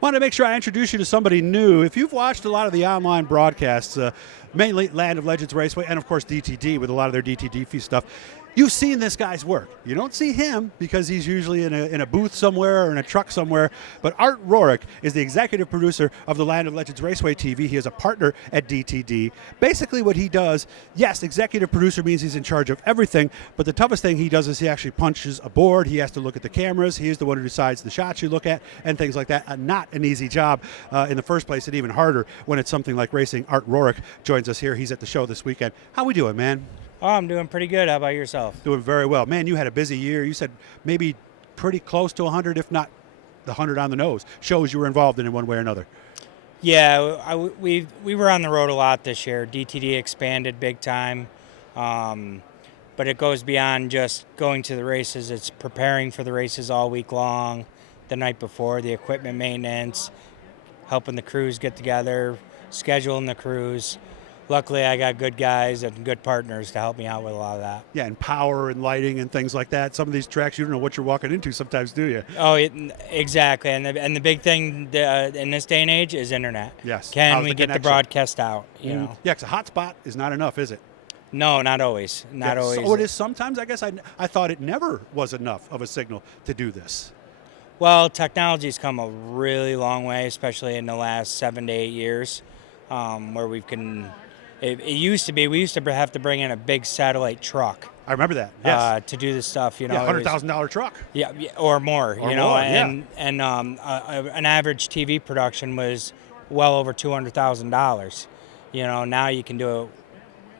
Want to make sure I introduce you to somebody new. If you've watched a lot of the online broadcasts, mainly Land of Legends Raceway and, of course, DTD with a lot of their DTD stuff, you've seen this guy's work. You don't see him because he's usually in a booth somewhere or in a truck somewhere. But Art Rorick is the executive producer of the Land of Legends Raceway TV. He is a partner at DTD. Basically what he does, yes, executive producer means he's in charge of everything, but the toughest thing he does is he actually punches a board. He has to look at the cameras. He is the one who decides the shots you look at and things like that. Not an easy job in the first place, and even harder when it's something like racing. Art Rorick joins us here. He's at the show this weekend. How we doing, man? Oh, I'm doing pretty good. How about yourself? Doing very well. Man, you had a busy year. You said maybe pretty close to 100, if not the 100 on the nose, shows you were involved in one way or another. Yeah, we were on the road a lot this year. DTD expanded big time, but it goes beyond just going to the races. It's preparing for the races all week long, the night before, the equipment maintenance, helping the crews get together, scheduling the crews. Luckily, I got good guys and good partners to help me out with a lot of that. Yeah, and power and lighting and things like that. Some of these tracks, you don't know what you're walking into sometimes, do you? Oh, exactly. And the big thing in this day and age is internet. Yes. Can we get the broadcast out? You know? Yeah, because a hotspot is not enough, is it? No, not always. Not always. So it is sometimes. I guess I thought it never was enough of a signal to do this. Well, technology's come a really long way, especially in the last 7 to 8 years, where we can. It used to be we used to have to bring in a big satellite truck. I remember that. Yes. To do this stuff, you know. Yeah, $100,000 truck. Yeah, or more. Or you know, more, and an average TV production was well over $200,000. You know, now you can do it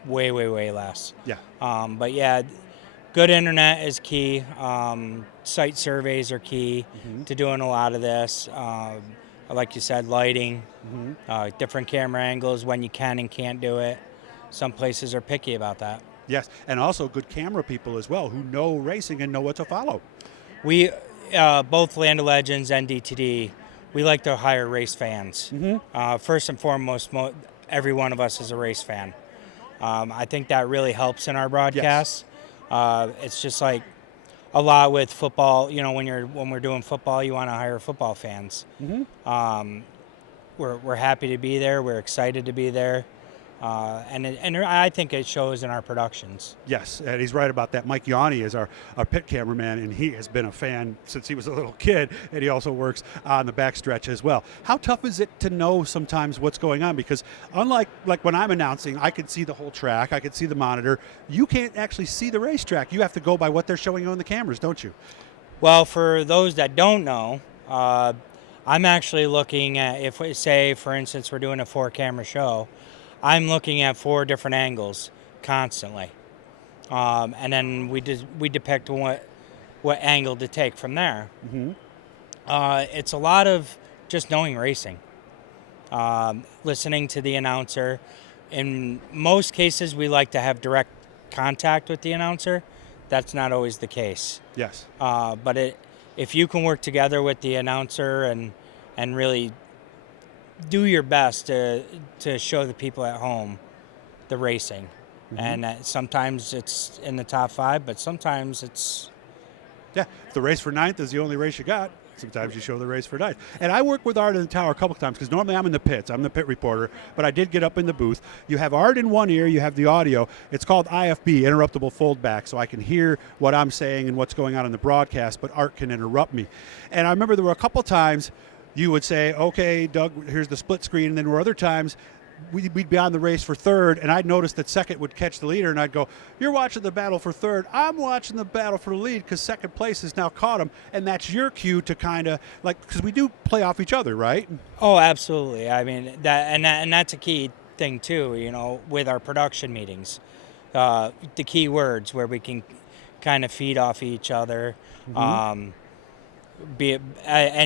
way, way, way less. Yeah. But yeah, good internet is key. Site surveys are key to doing a lot of this. Like you said, lighting, different camera angles when you can and can't do it. Some places are picky about that. Yes, and also good camera people as well who know racing and know what to follow. We, both Land of Legends and DTD, we like to hire race fans. First and foremost, every one of us is a race fan. I think that really helps in our broadcasts. Yes. It's just like a lot with football. You know, when we're doing football, you want to hire football fans. We're happy to be there. We're excited to be there. And I think it shows in our productions. Yes, and he's right about that. Mike Yanni is our pit cameraman, and he has been a fan since he was a little kid, and he also works on the backstretch as well. How tough is it to know sometimes what's going on? Because unlike when I'm announcing, I can see the whole track, I can see the monitor. You can't actually see the racetrack. You have to go by what they're showing on the cameras, don't you? Well, for those that don't know, I'm actually looking at, if we say, for instance, we're doing a 4-camera show, I'm looking at 4 different angles constantly, and then we depict what angle to take from there. It's a lot of just knowing racing, listening to the announcer. In most cases, we like to have direct contact with the announcer. That's not always the case. Yes. But if you can work together with the announcer and really do your best to show the people at home the racing. And sometimes it's in the top 5, but sometimes it's... Yeah, if the race for 9th is the only race you got, sometimes you show the race for 9th. And I work with Art in the tower a couple times because normally I'm in the pits. I'm the pit reporter, but I did get up in the booth. You have Art in one ear, you have the audio. It's called IFB, Interruptible Foldback, so I can hear what I'm saying and what's going on in the broadcast, but Art can interrupt me. And I remember there were a couple times you would say, okay, Doug, here's the split screen. And then there were other times we'd be on the race for 3rd, and I'd notice that 2nd would catch the leader, and I'd go, you're watching the battle for 3rd. I'm watching the battle for the lead because 2nd place has now caught him. And that's your cue to kind of, because we do play off each other, right? Oh, absolutely. I mean, that's a key thing, too, you know, with our production meetings. The key words where we can kind of feed off each other. And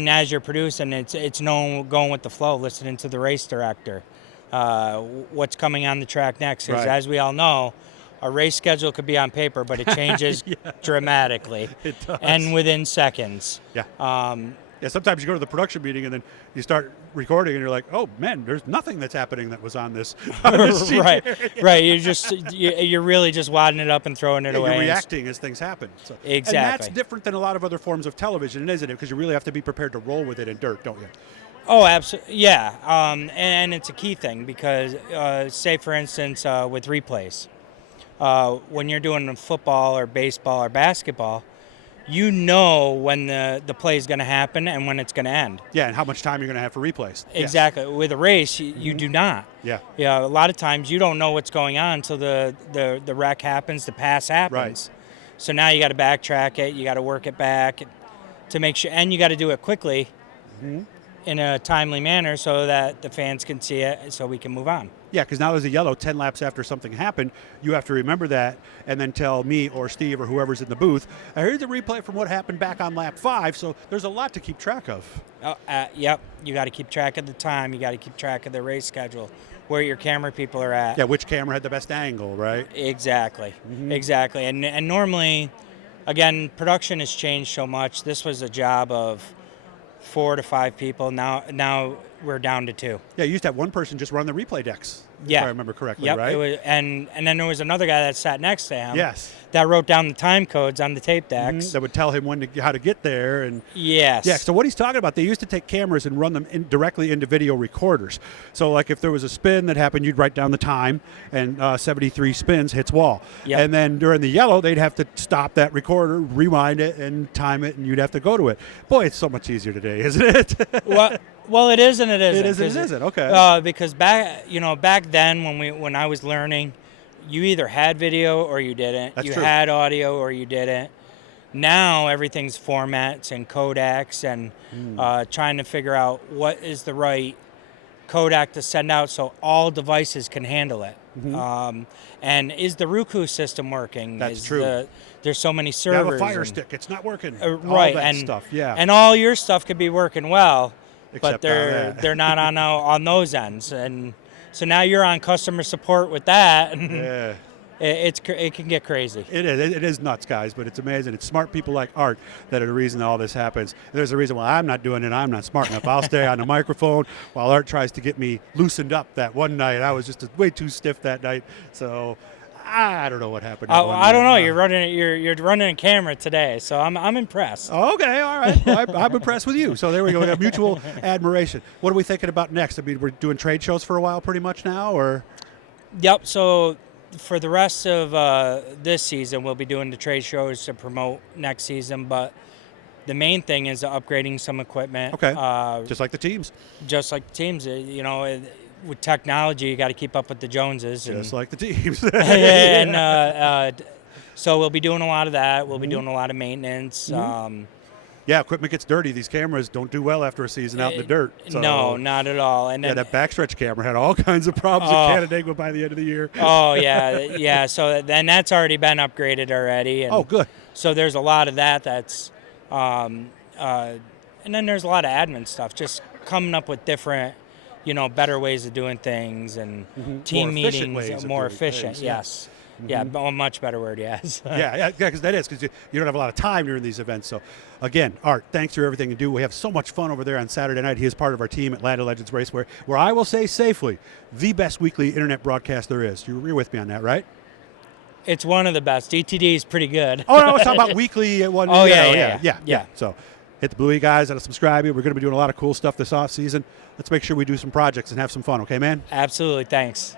as you're producing, it's going with the flow, listening to the race director, what's coming on the track next. Because as we all know, a race schedule could be on paper, but it changes dramatically. It does. And within seconds. Yeah. Yeah, sometimes you go to the production meeting and then you start recording and you're like, oh man, there's nothing that's happening that was on this. Right. You're really just wadding it up and throwing it away. You're reacting as things happen. So, exactly. And that's different than a lot of other forms of television, isn't it? Because you really have to be prepared to roll with it in dirt, don't you? Oh, absolutely. Yeah. And it's a key thing because, say, for instance, with replays, when you're doing football or baseball or basketball, you know when the play is going to happen and when it's going to end. Yeah, and how much time you're going to have for replays. Exactly. With a race, you do not. Yeah. Yeah. A lot of times you don't know what's going on until the wreck happens, the pass happens. Right. So now you got to backtrack it. You got to work it back to make sure, and you got to do it quickly in a timely manner so that the fans can see it, so we can move on. Yeah, because now there's a yellow 10 laps after something happened. You have to remember that and then tell me or Steve or whoever's in the booth, I heard the replay from what happened back on lap 5, so there's a lot to keep track of. Yep. You got to keep track of the time. You got to keep track of the race schedule, where your camera people are at. Yeah, which camera had the best angle, right? Exactly. Exactly. And normally, again, production has changed so much. This was a job of 4 to 5 people. Now we're down to 2. Yeah, you used to have one person just run the replay decks, Yeah. if I remember correctly, Yep. right? It was, and then there was another guy that sat next to him. Yes. That wrote down the time codes on the tape decks. That would tell him how to get there. And Yes. yeah, so what he's talking about, they used to take cameras and run them directly into video recorders. So like if there was a spin that happened, you'd write down the time, and 73 spins hits wall. Yep. And then during the yellow, they'd have to stop that recorder, rewind it, and time it, and you'd have to go to it. Boy, it's so much easier today, isn't it? Well, it is and it isn't. It is and it isn't, okay. Because back then when I was learning, you either had video or you didn't. That's you true. had audio or you didn't. Now everything's formats and codecs and trying to figure out what is the right codec to send out so all devices can handle it. And is the Roku system working? That's true. There's so many You servers. have a Fire Stick, it's not working. Right, All that and stuff, yeah. And all your stuff could be working well, Except but on that. they're not on those ends. And so now you're on customer support with that. And Yeah. it can get crazy. It is. It is nuts, guys, but it's amazing. It's smart people like Art that are the reason all this happens. There's a reason why I'm not doing it. I'm not smart enough. I'll stay on the microphone while Art tries to get me loosened up that one night. I was just way too stiff that night, so I don't know what happened. I don't know. You're running a camera today, so I'm impressed. Okay, all right. Well, I'm impressed with you. So there we go. We have mutual admiration. What are we thinking about next? I mean, we're doing trade shows for a while pretty much now, or? Yep. So for the rest of this season, we'll be doing the trade shows to promote next season, but the main thing is upgrading some equipment. Okay, just like the teams. Just like the teams. With technology, you got to keep up with the Joneses. Just like the teams. And so we'll be doing a lot of that. We'll be doing a lot of maintenance. Yeah, equipment gets dirty. These cameras don't do well after a season out in the dirt. So. No, not at all. And then, that backstretch camera had all kinds of problems at Canandaigua by the end of the year. Oh, yeah. So then that's already been upgraded already. And good. So there's a lot of that's, and then there's a lot of admin stuff, just coming up with different, better ways of doing things and team meetings, more efficient. Things, yes. Yeah, a much better word, yes. yeah, because that is, because you don't have a lot of time during these events. So, again, Art, thanks for everything you do. We have so much fun over there on Saturday night. He is part of our team at Land of Legends Raceway, where I will say safely, the best weekly internet broadcast there is. You're with me on that, right? It's one of the best. DTD is pretty good. Oh, no, I was talking about weekly at one. Oh, yeah. So, hit the Bluey guys, that'll subscribe you. We're going to be doing a lot of cool stuff this off season. Let's make sure we do some projects and have some fun, okay, man? Absolutely. Thanks.